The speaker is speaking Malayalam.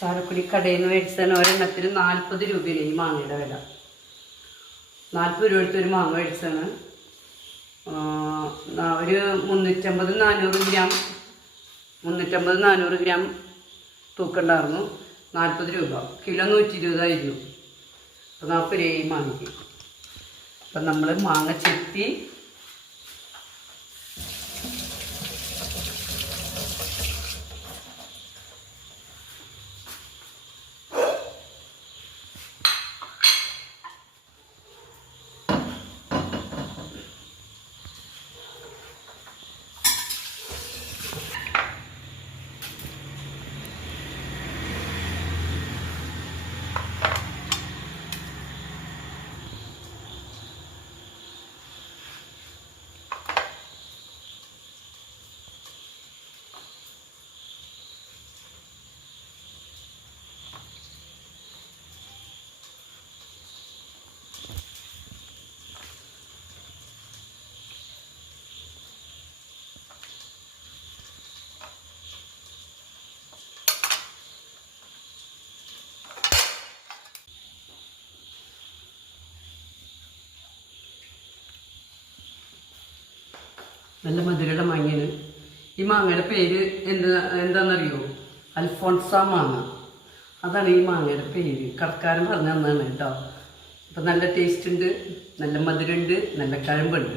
ചാലക്കുടി കടയിൽ നിന്ന് മേടിച്ചാൽ ഒരെണ്ണത്തിന് 40 രൂപയാണ് ഈ മാങ്ങയുടെ വില. 40 രൂപ എടുത്ത് ഒരു മാങ്ങ മേടിച്ചാണ്. ഒരു 350-400 ഗ്രാം 350-400 ഗ്രാം തൂക്കണ്ടായിരുന്നു. 40 രൂപ. കിലോ 120 ആയിരുന്നു. അപ്പോൾ 40 രൂപ ഈ മാങ്ങയ്ക്ക്. അപ്പം നമ്മൾ മാങ്ങ ചെത്തി നല്ല മധുരയുടെ മാങ്ങയാണ്. ഈ മാങ്ങയുടെ പേര് എന്താണെന്നറിയോ? അൽഫോൺസ മാങ്ങ. അതാണ് ഈ മാങ്ങയുടെ പേര്. കടക്കാരൻ പറഞ്ഞു തന്നതാണ് കേട്ടോ. അപ്പം നല്ല ടേസ്റ്റ് ഉണ്ട്, നല്ല മധുരമുണ്ട്, നല്ല കഴമ്പുണ്ട്.